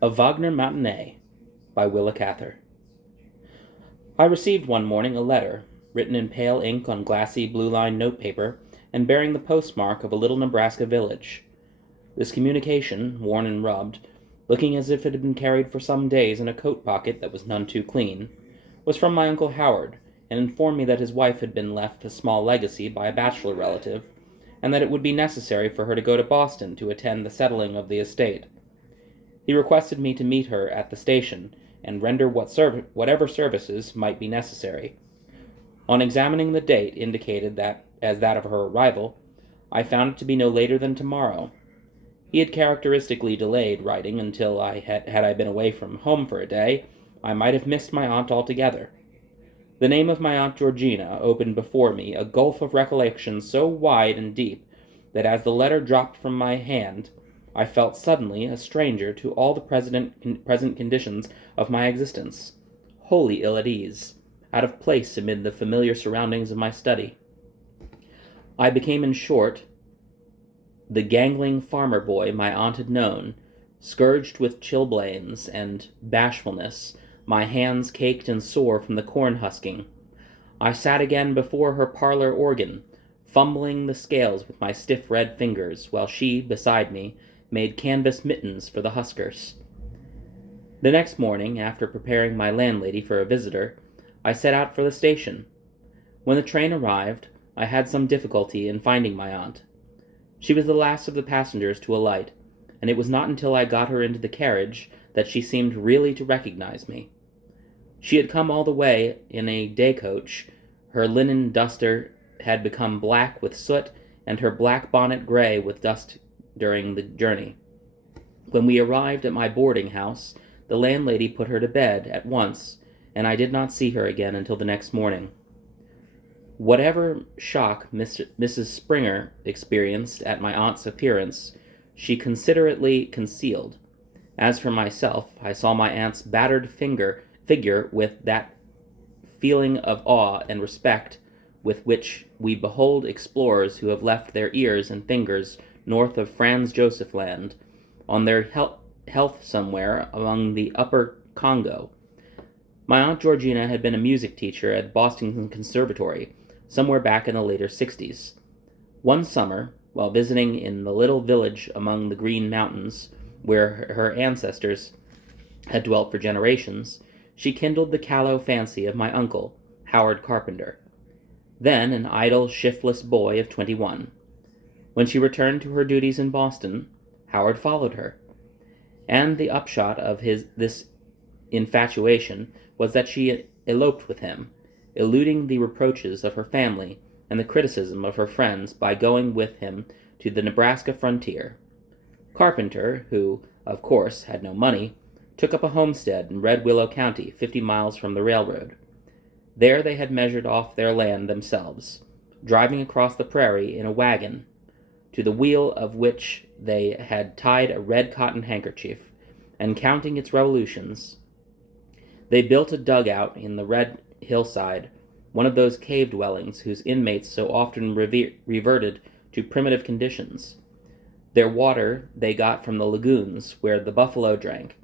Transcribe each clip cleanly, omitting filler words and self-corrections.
A Wagner Matinée by Willa Cather. I received one morning a letter, written in pale ink on glassy blue-lined notepaper, and bearing the postmark of a little Nebraska village. This communication, worn and rubbed, looking as if it had been carried for some days in a coat pocket that was none too clean, was from my Uncle Howard, and informed me that his wife had been left a small legacy by a bachelor relative, and that it would be necessary for her to go to Boston to attend the settling of the estate. He requested me to meet her at the station, and render whatever services might be necessary. On examining the date indicated as that of her arrival, I found it to be no later than tomorrow. He had characteristically delayed writing until had I been away from home for a day, I might have missed my aunt altogether. The name of my Aunt Georgina opened before me a gulf of recollection so wide and deep that as the letter dropped from my hand, I felt suddenly a stranger to all the present conditions of my existence, wholly ill at ease, out of place amid the familiar surroundings of my study. I became, in short, the gangling farmer boy my aunt had known, scourged with chilblains and bashfulness, my hands caked and sore from the corn husking. I sat again before her parlor organ, fumbling the scales with my stiff red fingers, while she, beside me, made canvas mittens for the huskers. The next morning, after preparing my landlady for a visitor, I set out for the station. When the train arrived, I had some difficulty in finding my aunt. She was the last of the passengers to alight, and it was not until I got her into the carriage that she seemed really to recognize me. She had come all the way in a day coach. Her linen duster had become black with soot, and her black bonnet gray with dust during the journey. When we arrived at my boarding house, the landlady put her to bed at once, and I did not see her again until the next morning. Whatever shock Mrs. Springer experienced at my aunt's appearance, she considerately concealed. As for myself, I saw my aunt's battered figure with that feeling of awe and respect with which we behold explorers who have left their ears and fingers north of Franz Joseph Land, on their health somewhere among the upper Congo. My Aunt Georgina had been a music teacher at Boston Conservatory, somewhere back in the later 60s. One summer, while visiting in the little village among the Green Mountains, where her ancestors had dwelt for generations, she kindled the callow fancy of my uncle, Howard Carpenter, then an idle, shiftless boy of 21. When she returned to her duties in Boston, Howard followed her, and the upshot of this infatuation was that she eloped with him, eluding the reproaches of her family and the criticism of her friends by going with him to the Nebraska frontier. Carpenter, who, of course, had no money, took up a homestead in Red Willow County, 50 miles from the railroad. There they had measured off their land themselves, driving across the prairie in a wagon, to the wheel of which they had tied a red cotton handkerchief, and counting its revolutions. They built a dugout in the red hillside, one of those cave dwellings whose inmates so often reverted to primitive conditions. Their water they got from the lagoons where the buffalo drank,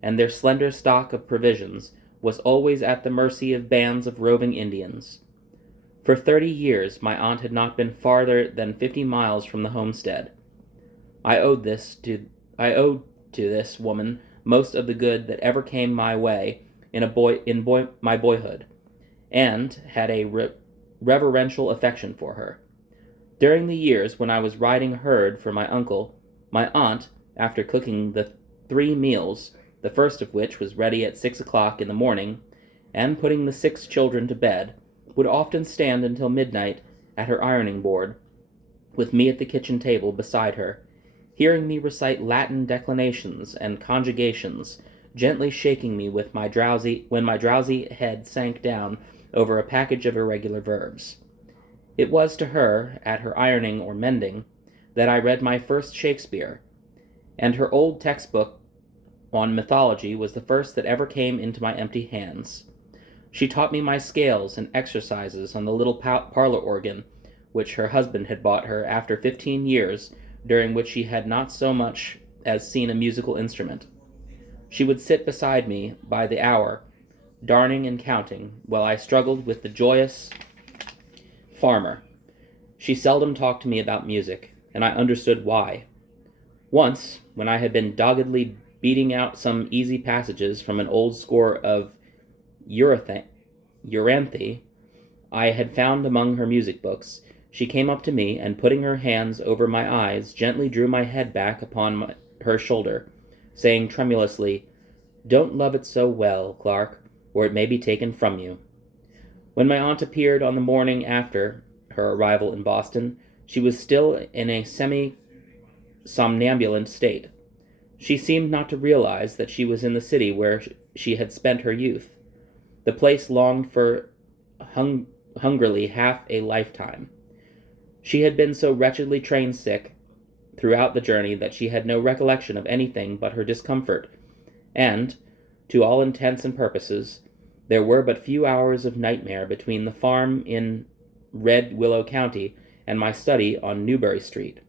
and their slender stock of provisions was always at the mercy of bands of roving Indians. For 30 years my aunt had not been farther than 50 miles from the homestead. I owed to this woman most of the good that ever came my way in my boyhood, and had a reverential affection for her. During the years when I was riding herd for my uncle, my aunt, after cooking the 3 meals, the first of which was ready at 6 o'clock in the morning, and putting the 6 children to bed, would often stand until midnight at her ironing board, with me at the kitchen table beside her, hearing me recite Latin declinations and conjugations, gently shaking me when my drowsy head sank down over a package of irregular verbs. It was to her, at her ironing or mending, that I read my first Shakespeare, and her old textbook on mythology was the first that ever came into my empty hands. She taught me my scales and exercises on the little parlor organ, which her husband had bought her after 15 years, during which she had not so much as seen a musical instrument. She would sit beside me by the hour, darning and counting, while I struggled with the joyous farmer. She seldom talked to me about music, and I understood why. Once, when I had been doggedly beating out some easy passages from an old score of Euryanthe I had found among her music books, she came up to me, and putting her hands over my eyes, gently drew my head back upon her shoulder, saying tremulously, "Don't love it so well, Clark, or it may be taken from you." When my aunt appeared on the morning after her arrival in Boston, she was still in a semi-somnambulant state. She seemed not to realize that she was in the city where she had spent her youth. The place longed for hungrily half a lifetime. She had been so wretchedly train-sick throughout the journey that she had no recollection of anything but her discomfort, and, to all intents and purposes, there were but few hours of nightmare between the farm in Red Willow County and my study on Newbury Street.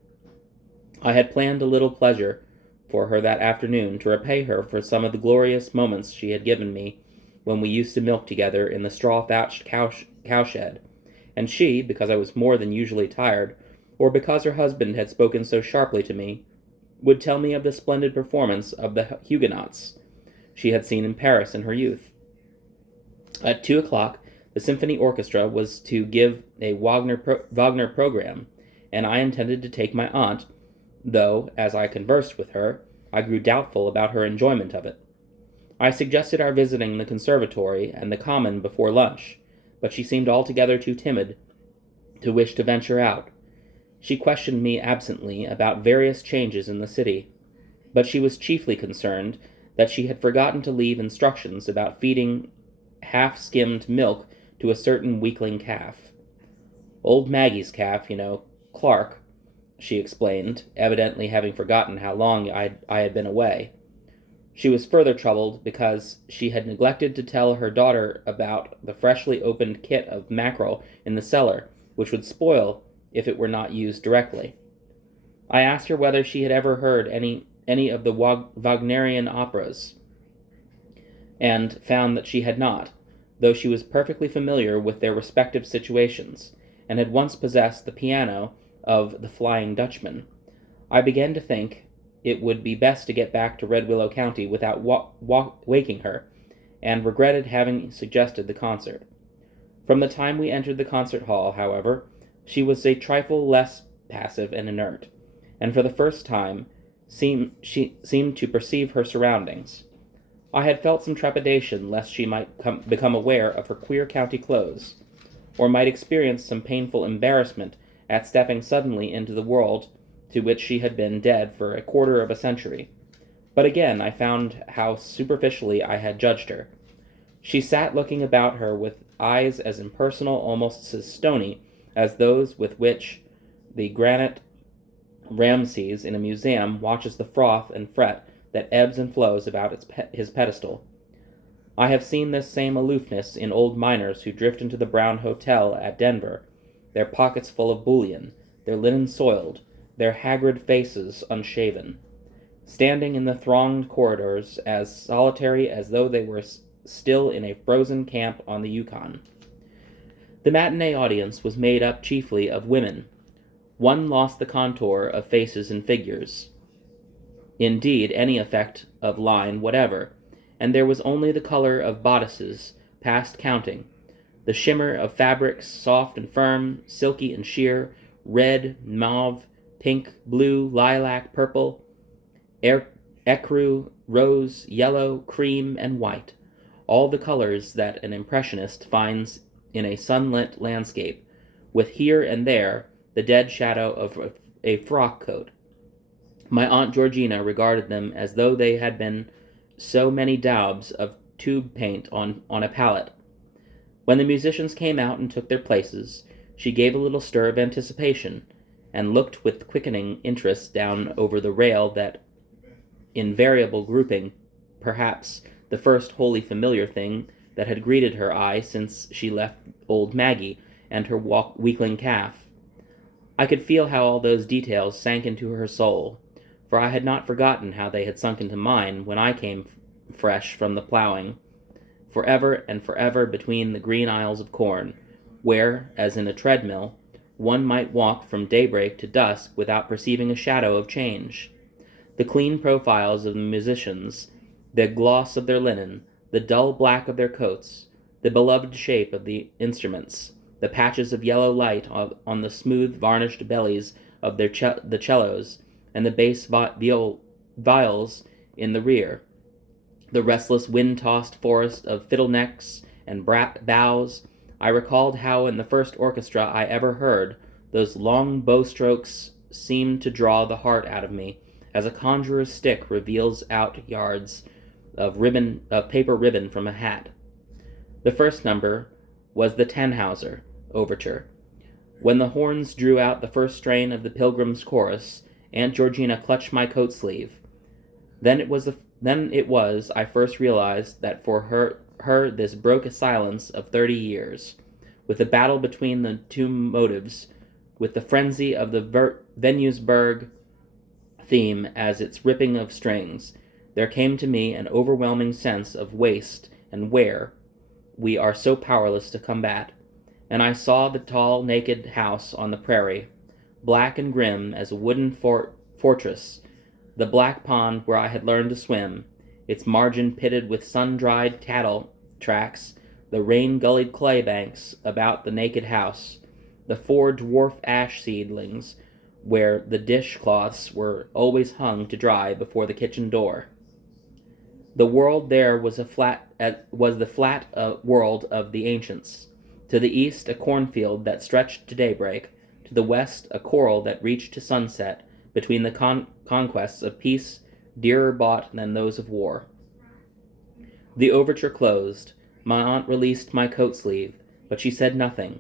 I had planned a little pleasure for her that afternoon to repay her for some of the glorious moments she had given me when we used to milk together in the straw-thatched cowshed, and she, because I was more than usually tired, or because her husband had spoken so sharply to me, would tell me of the splendid performance of the Huguenots she had seen in Paris in her youth. At 2:00, the symphony orchestra was to give a Wagner program, and I intended to take my aunt, though, as I conversed with her, I grew doubtful about her enjoyment of it. I suggested our visiting the conservatory and the common before lunch, but she seemed altogether too timid to wish to venture out. She questioned me absently about various changes in the city, but she was chiefly concerned that she had forgotten to leave instructions about feeding half-skimmed milk to a certain weakling calf. "Old Maggie's calf, Clark," she explained, evidently having forgotten how long I had been away. She was further troubled because she had neglected to tell her daughter about the freshly opened kit of mackerel in the cellar, which would spoil if it were not used directly. I asked her whether she had ever heard any of the Wagnerian operas, and found that she had not, though she was perfectly familiar with their respective situations, and had once possessed the piano of the Flying Dutchman. I began to think it would be best to get back to Red Willow County without waking her, and regretted having suggested the concert. From the time we entered the concert hall, however, she was a trifle less passive and inert, and for the first time she seemed to perceive her surroundings. I had felt some trepidation lest she might become aware of her queer county clothes, or might experience some painful embarrassment at stepping suddenly into the world to which she had been dead for a quarter of a century. But again I found how superficially I had judged her. She sat looking about her with eyes as impersonal, almost as stony, as those with which the granite Ramses in a museum watches the froth and fret that ebbs and flows about his pedestal. I have seen this same aloofness in old miners who drift into the Brown Hotel at Denver, their pockets full of bullion, their linen soiled, their haggard faces unshaven, standing in the thronged corridors as solitary as though they were still in a frozen camp on the Yukon. The matinee audience was made up chiefly of women. One lost the contour of faces and figures, indeed any effect of line whatever, and there was only the color of bodices past counting, the shimmer of fabrics soft and firm, silky and sheer, red, mauve, pink, blue, lilac, purple, ecru, rose, yellow, cream, and white, all the colors that an impressionist finds in a sunlit landscape, with here and there the dead shadow of a frock coat. My Aunt Georgina regarded them as though they had been so many daubs of tube paint on a palette. When the musicians came out and took their places, she gave a little stir of anticipation, and looked with quickening interest down over the rail that invariable grouping, perhaps the first wholly familiar thing that had greeted her eye since she left old Maggie and her weakling calf. I could feel how all those details sank into her soul, for I had not forgotten how they had sunk into mine when I came fresh from the ploughing, forever and forever between the green aisles of corn, where, as in a treadmill, one might walk from daybreak to dusk without perceiving a shadow of change. The clean profiles of the musicians, the gloss of their linen, the dull black of their coats, the beloved shape of the instruments, the patches of yellow light on the smooth varnished bellies of the cellos, and the bass viols in the rear, the restless wind-tossed forest of fiddle-necks and bows. I recalled how in the first orchestra I ever heard, those long bow-strokes seemed to draw the heart out of me, as a conjurer's stick reveals out yards of paper ribbon from a hat. The first number was the Tannhauser overture. When the horns drew out the first strain of the Pilgrim's Chorus, Aunt Georgina clutched my coat sleeve. Then it was I first realized that for her this broke a silence of 30 years, with the battle between the two motives, with the frenzy of the Venusberg theme as its ripping of strings. There came to me an overwhelming sense of waste and wear we are so powerless to combat, and I saw the tall, naked house on the prairie, black and grim as a wooden fortress, the black pond where I had learned to swim, its margin pitted with sun-dried cattle tracks, the rain-gullied clay banks about the naked house, the 4 dwarf ash seedlings where the dishcloths were always hung to dry before the kitchen door. The world there was the flat world of the ancients. To the east, a cornfield that stretched to daybreak. To the west, a coral that reached to sunset, between the conquests of peace, dearer bought than those of war. The overture closed. My aunt released my coat sleeve, but she said nothing.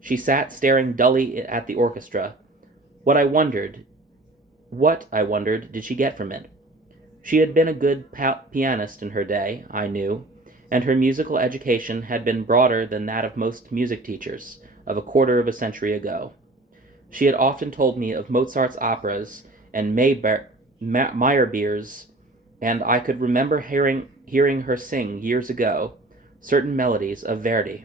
She sat staring dully at the orchestra. What I wondered, did she get from it? She had been a good pianist in her day, I knew, and her musical education had been broader than that of most music teachers of a quarter of a century ago. She had often told me of Mozart's operas and Meyerbeer's, and I could remember hearing her sing years ago certain melodies of Verdi.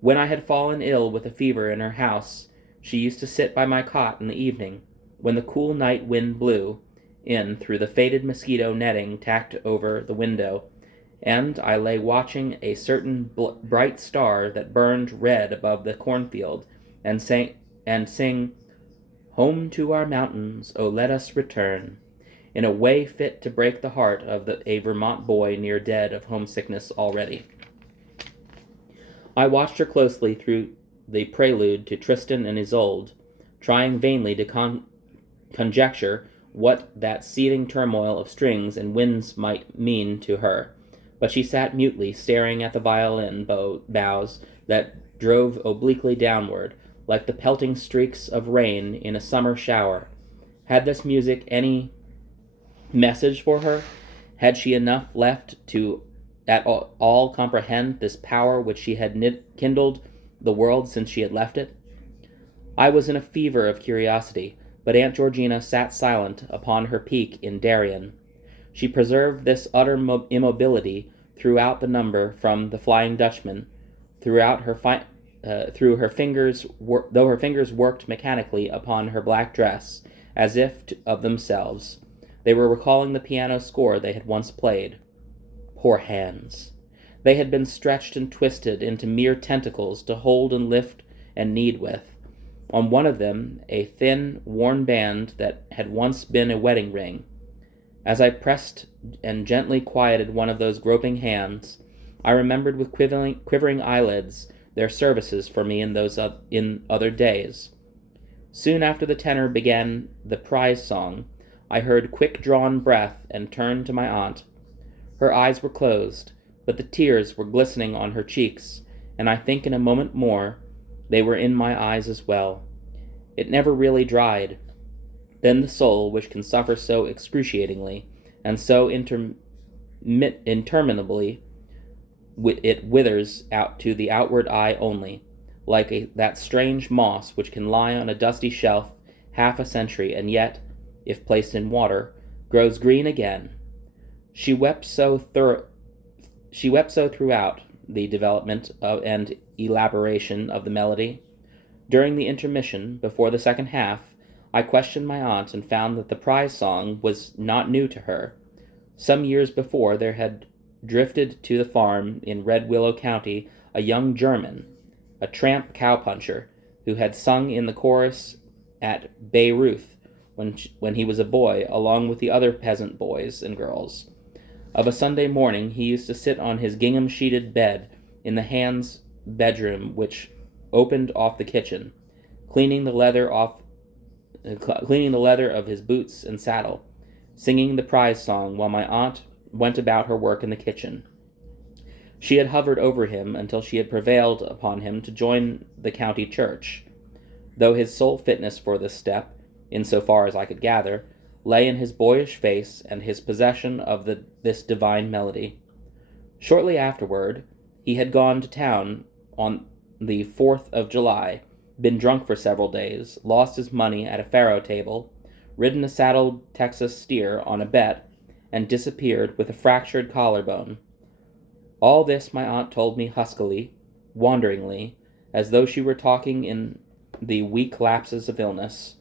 When I had fallen ill with a fever in her house, she used to sit by my cot in the evening, when the cool night wind blew in through the faded mosquito netting tacked over the window, and I lay watching a certain bright star that burned red above the cornfield, and sing, "Home to our mountains, oh let us return," in a way fit to break the heart of a Vermont boy near dead of homesickness already. I watched her closely through the prelude to Tristan and Isolde, trying vainly to conjecture what that seething turmoil of strings and winds might mean to her, but she sat mutely staring at the violin bows that drove obliquely downward, like the pelting streaks of rain in a summer shower. Had this music any message for her? Had she enough left to at all comprehend this power which she had kindled the world since she had left it? I was in a fever of curiosity, but Aunt Georgina sat silent upon her peak in Darien. She preserved this utter immobility throughout the number, from the Flying Dutchman, though her fingers worked mechanically upon her black dress, as if of themselves. They were recalling the piano score they had once played. Poor hands! They had been stretched and twisted into mere tentacles to hold and lift and knead with. On one of them, a thin, worn band that had once been a wedding ring. As I pressed and gently quieted one of those groping hands, I remembered with quivering eyelids their services for me in other days. Soon after the tenor began the prize song, I heard quick-drawn breath and turned to my aunt. Her eyes were closed, but the tears were glistening on her cheeks, and I think in a moment more they were in my eyes as well. It never really dried. Then the soul, which can suffer so excruciatingly, and so interminably, it withers out to the outward eye only, like that strange moss which can lie on a dusty shelf half a century, and yet, if placed in water, grows green again. She wept so throughout the development and elaboration of the melody. During the intermission, before the second half, I questioned my aunt and found that the prize song was not new to her. Some years before, there had drifted to the farm in Red Willow County a young German, a tramp cowpuncher, who had sung in the chorus at Bayreuth when he was a boy, along with the other peasant boys and girls. Of a Sunday morning, he used to sit on his gingham-sheeted bed in the Hans' bedroom, which opened off the kitchen, cleaning the leather of his boots and saddle, singing the prize song while my aunt went about her work in the kitchen. She had hovered over him until she had prevailed upon him to join the county church, though his sole fitness for this step, in so far as I could gather, lay in his boyish face and his possession of this divine melody. Shortly afterward, he had gone to town on the 4th of July, been drunk for several days, lost his money at a faro table, ridden a saddled Texas steer on a bet, and disappeared with a fractured collarbone. All this my aunt told me huskily, wanderingly, as though she were talking in the weak lapses of illness.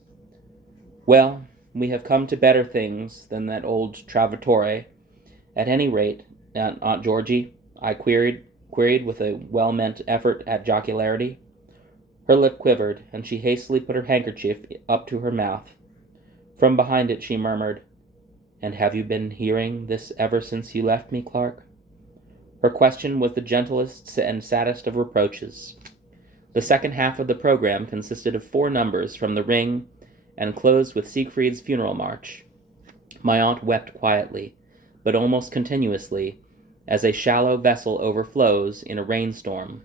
Well, we have come to better things than that old Trovatore. At any rate, Aunt Georgie, I queried with a well-meant effort at jocularity. Her lip quivered, and she hastily put her handkerchief up to her mouth. From behind it she murmured, "And have you been hearing this ever since you left me, Clark?" Her question was the gentlest and saddest of reproaches. The second half of the program consisted of 4 numbers from The Ring and closed with Siegfried's funeral march. My aunt wept quietly, but almost continuously, as a shallow vessel overflows in a rainstorm.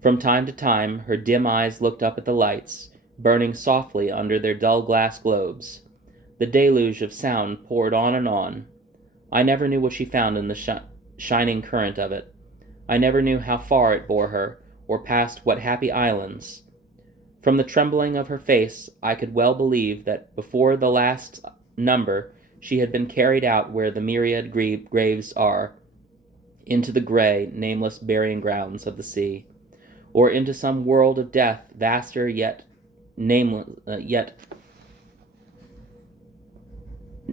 From time to time, her dim eyes looked up at the lights, burning softly under their dull glass globes. The deluge of sound poured on and on. I never knew what she found in the shining current of it. I never knew how far it bore her, or past what happy islands. From the trembling of her face, I could well believe that before the last number she had been carried out where the myriad graves are, into the gray, nameless burying grounds of the sea, or into some world of death vaster yet nameless, yet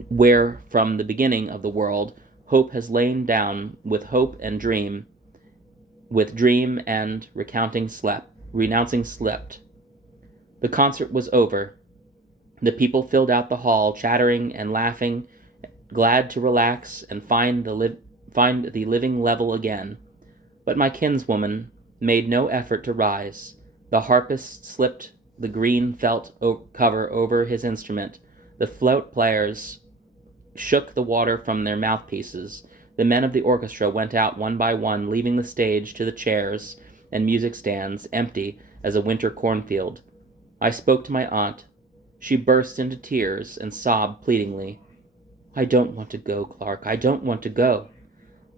where from the beginning of the world hope has lain down with hope and dream, with dream and renouncing slept. The concert was over. The people filled out the hall, chattering and laughing, glad to relax and find the living level again. But my kinswoman made no effort to rise. The harpist slipped the green felt cover over his instrument. The flute players shook the water from their mouthpieces. The men of the orchestra went out one by one, leaving the stage to the chairs and music stands empty as a winter cornfield. I spoke to my aunt. She burst into tears and sobbed pleadingly. "I don't want to go, Clark. I don't want to go."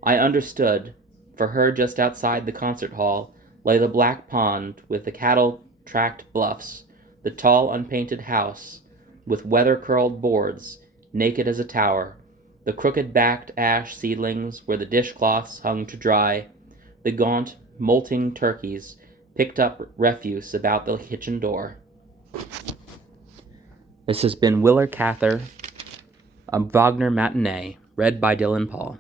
I understood. For her, just outside the concert hall, lay the black pond with the cattle-tracked bluffs, the tall unpainted house, with weather-curled boards, naked as a tower, the crooked-backed ash seedlings where the dishcloths hung to dry, the gaunt, molting turkeys picked up refuse about the kitchen door. This has been Willa Cather, a Wagner Matinée, read by Dylan Paul.